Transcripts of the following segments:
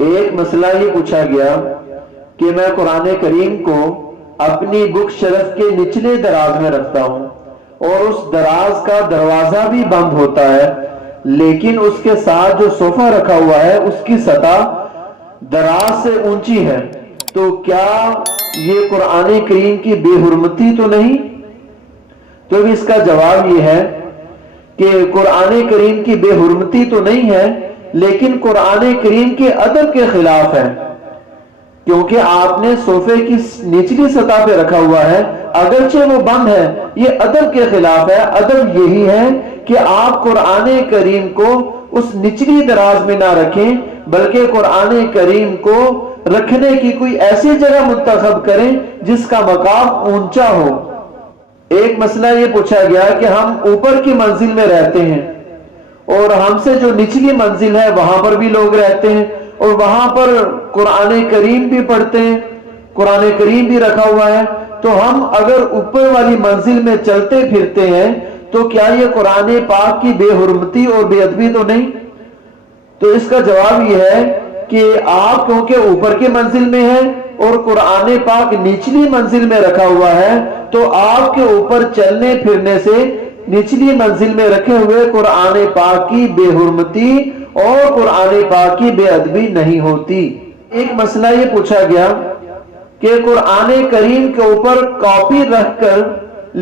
ایک مسئلہ یہ پوچھا گیا کہ میں قرآن کریم کو اپنی بک شیلف کے نچلے دراز میں رکھتا ہوں اور اس دراز کا دروازہ بھی بند ہوتا ہے، لیکن اس کے ساتھ جو صوفہ رکھا ہوا ہے اس کی سطح دراز سے اونچی ہے، تو کیا یہ قرآن کریم کی بے حرمتی تو نہیں؟ تو اس کا جواب یہ ہے کہ قرآن کریم کی بے حرمتی تو نہیں ہے، لیکن قرآن کریم کے ادب کے خلاف ہے، کیونکہ آپ نے صوفے کی نچلی سطح پہ رکھا ہوا ہے، اگرچہ وہ بند ہے، یہ ادب کے خلاف ہے۔ ادب یہی ہے کہ آپ قرآن کریم کو اس نچلی دراز میں نہ رکھیں، بلکہ قرآن کریم کو رکھنے کی کوئی ایسی جگہ منتخب کریں جس کا مقام اونچا ہو۔ ایک مسئلہ یہ پوچھا گیا کہ ہم اوپر کی منزل میں رہتے ہیں اور ہم سے جو نچلی منزل ہے وہاں پر بھی لوگ رہتے ہیں اور وہاں پر قرآن کریم بھی پڑھتے ہیں، قرآن کریم بھی رکھا ہوا ہے، تو ہم اگر اوپر والی منزل میں چلتے پھرتے ہیں تو کیا یہ قرآن پاک کی بے حرمتی اور بے ادبی تو نہیں؟ تو اس کا جواب یہ ہے کہ آپ کیونکہ اوپر کی منزل میں ہیں اور قرآن پاک نچلی منزل میں رکھا ہوا ہے، تو آپ کے اوپر چلنے پھرنے سے نچلی منزل میں رکھے ہوئے قرآن پاک کی بے حرمتی اور قرآن پاک کی بے ادبی نہیں ہوتی۔ ایک مسئلہ یہ پوچھا گیا کہ قرآن کریم کے اوپر کاپی رکھ کر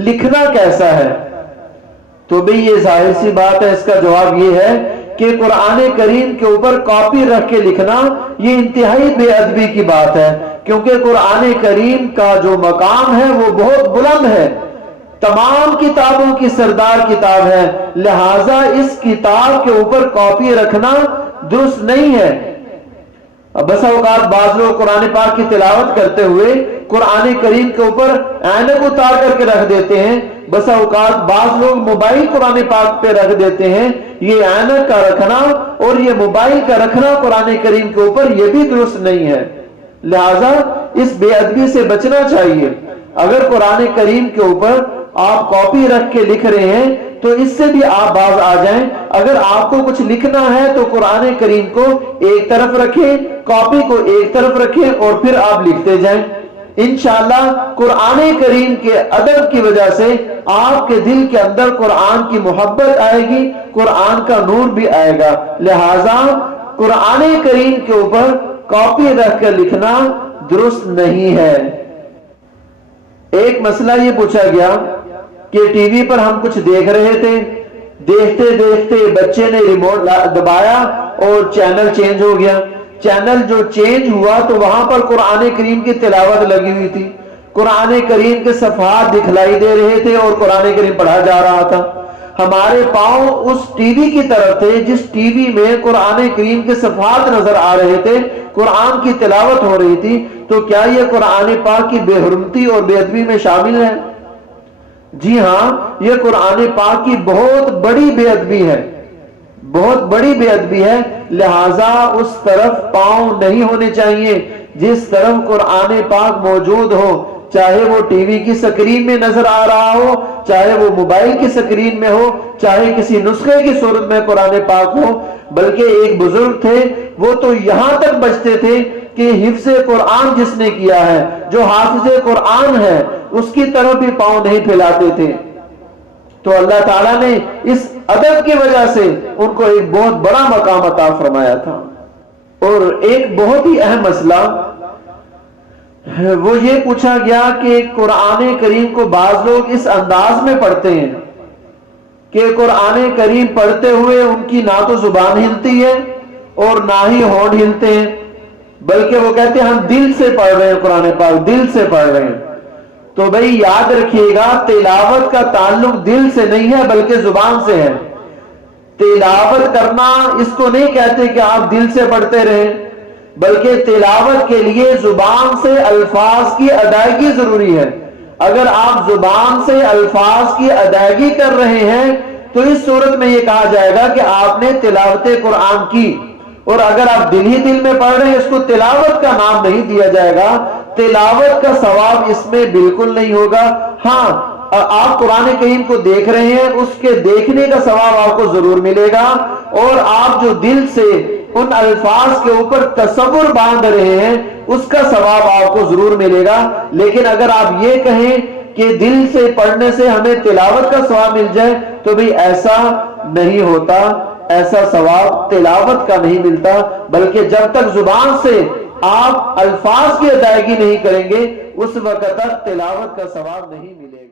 لکھنا کیسا ہے؟ تو بھی یہ ظاہر سی بات ہے، اس کا جواب یہ ہے کہ قرآن کریم کے اوپر کاپی رکھ کے لکھنا یہ انتہائی بے ادبی کی بات ہے، کیونکہ قرآن کریم کا جو مقام ہے وہ بہت بلند ہے، تمام کتابوں کی سردار کتاب ہے، لہٰذا اس کتاب کے اوپر کاپی رکھنا درست نہیں ہے۔ بس اوقات بعض لوگ قرآن پاک کی تلاوت کرتے ہوئے قرآن کریم کے اوپر اینک اتار کر کے رکھ دیتے ہیں، بس اوقات بعض لوگ موبائل قرآن پاک پہ رکھ دیتے ہیں۔ یہ اینک کا رکھنا اور یہ موبائل کا رکھنا قرآن کریم کے اوپر یہ بھی درست نہیں ہے، لہذا اس بے ادبی سے بچنا چاہیے۔ اگر قرآن کریم کے اوپر آپ کاپی رکھ کے لکھ رہے ہیں تو اس سے بھی آپ باز آ جائیں۔ اگر آپ کو کچھ لکھنا ہے تو قرآن کریم کو ایک طرف رکھیں، کاپی کو ایک طرف رکھیں اور پھر آپ لکھتے جائیں۔ انشاءاللہ قرآن کریم کے ادب کی وجہ سے آپ کے دل کے اندر قرآن کی محبت آئے گی، قرآن کا نور بھی آئے گا، لہذا قرآن کریم کے اوپر کاپی رکھ کر لکھنا درست نہیں ہے۔ ایک مسئلہ یہ پوچھا گیا کہ ٹی وی پر ہم کچھ دیکھ رہے تھے، دیکھتے دیکھتے بچے نے ریموٹ دبایا اور چینل چینج ہو گیا۔ چینل جو چینج ہوا تو وہاں پر قرآن کریم کی تلاوت لگی ہوئی تھی، قرآن کریم کے صفحات دکھلائی دے رہے تھے اور قرآن کریم پڑھا جا رہا تھا۔ ہمارے پاؤں اس ٹی وی کی طرف تھے جس ٹی وی میں قرآن کریم کے صفحات نظر آ رہے تھے، قرآن کی تلاوت ہو رہی تھی، تو کیا یہ قرآن پاک کی بے حرمتی اور بے ادبی میں شامل ہے؟ جی ہاں، یہ قرآن پاک کی بہت بڑی بے ادبی ہے، بہت بڑی بے ادبی ہے، لہٰذا اس طرف پاؤں نہیں ہونے چاہیے جس طرف قرآن پاک موجود ہو، چاہے وہ ٹی وی کی سکرین میں نظر آ رہا ہو، چاہے وہ موبائل کی سکرین میں ہو، چاہے کسی نسخے کی صورت میں قرآن پاک ہو۔ بلکہ ایک بزرگ تھے، وہ تو یہاں تک بچتے تھے کہ حفظ قرآن جس نے کیا ہے، جو حافظ قرآن ہے، اس کی طرف بھی پاؤں نہیں پھیلاتے تھے۔ تو اللہ تعالیٰ نے اس ادب کی وجہ سے ان کو ایک بہت بڑا مقام عطا فرمایا تھا۔ اور ایک بہت ہی اہم مسئلہ وہ یہ پوچھا گیا کہ قرآن کریم کو بعض لوگ اس انداز میں پڑھتے ہیں کہ قرآن کریم پڑھتے ہوئے ان کی نہ تو زبان ہلتی ہے اور نہ ہی ہونٹ ہلتے ہیں، بلکہ وہ کہتے ہیں ہم دل سے پڑھ رہے ہیں، قرآن پاک دل سے پڑھ رہے ہیں۔ تو بھئی یاد رکھیے گا، تلاوت کا تعلق دل سے نہیں ہے بلکہ زبان سے ہے۔ تلاوت کرنا اس کو نہیں کہتے کہ آپ دل سے پڑھتے رہیں، بلکہ تلاوت کے لیے زبان سے الفاظ کی ادائیگی ضروری ہے۔ اگر آپ زبان سے الفاظ کی ادائیگی کر رہے ہیں تو اس صورت میں یہ کہا جائے گا کہ آپ نے تلاوت قرآن کی، اور اگر آپ دل ہی دل میں پڑھ رہے ہیں اس کو تلاوت کا نام نہیں دیا جائے گا، تلاوت کا ثواب اس میں بالکل نہیں ہوگا۔ ہاں، آپ قرآن کریم کو دیکھ رہے ہیں، اس کے دیکھنے کا ثواب آپ کو ضرور ملے گا، اور آپ جو دل سے ان الفاظ کے اوپر تصور باندھ رہے ہیں اس کا ثواب آپ کو ضرور ملے گا. لیکن اگر آپ یہ کہیں کہ دل سے پڑھنے سے ہمیں تلاوت کا ثواب مل جائے تو بھی ایسا نہیں ہوتا، ایسا ثواب تلاوت کا نہیں ملتا، بلکہ جب تک زبان سے آپ الفاظ کی ادائیگی نہیں کریں گے اس وقت تک تلاوت کا ثواب نہیں ملے گا.